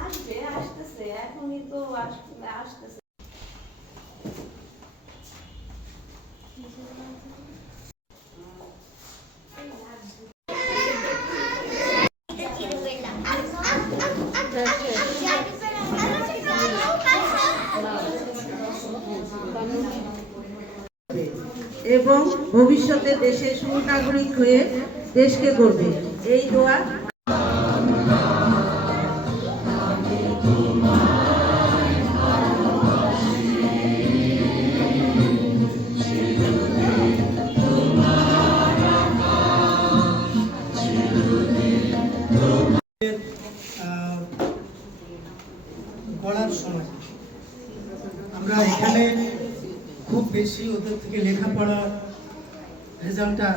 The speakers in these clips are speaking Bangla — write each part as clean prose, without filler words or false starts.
আসবে, আসতেছে, এখনই তো আসতেছে। এবং ভবিষ্যতে দেশের সুনাগরিক হয়ে দেশকে গড়বে, এই দোয়া। গড়ার সময় আমরা এখানে খুব বেশি ওদের থেকে লেখাপড়ার রেজাল্টটা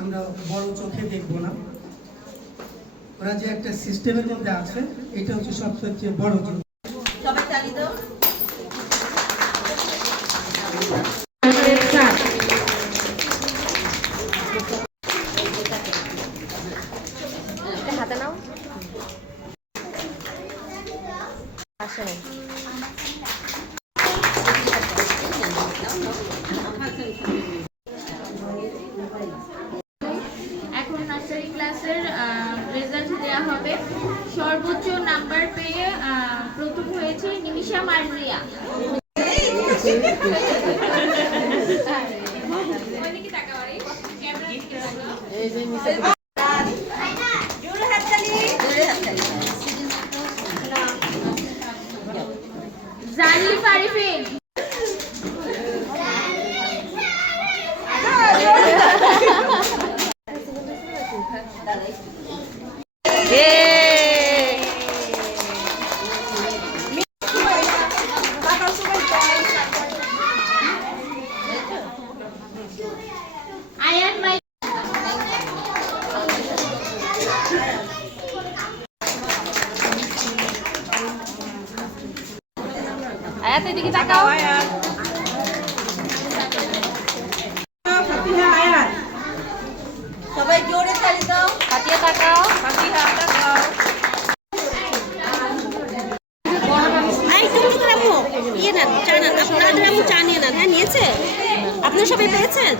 আমরা বড় চোখে দেখবো না। ওরা যে একটা সিস্টেমের মধ্যে আছে, এটা হচ্ছে সবচেয়ে বড় জিনিস। সবাই তালি দাও। হাতে নাও। আসেন। এখন নার্সারি ক্লাসের রেজাল্ট দেওয়া হবে। সর্বোচ্চ নাম্বার পেয়ে প্রথম হয়েছে নিমিষা মার্জিয়া। জারি ফারিফিন। আয়ান মাই। আয়াত এদিকে তাকাও। সবাই জোরে তালি দাও। ফাতিয়া তাকাও। আপনারা সবাই পেয়েছেন?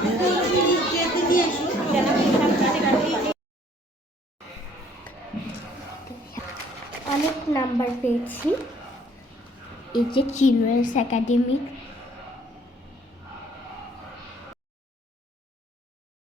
অনেক নাম্বার পেয়েছি। এই যে চিলড্রেন্স একাডেমিক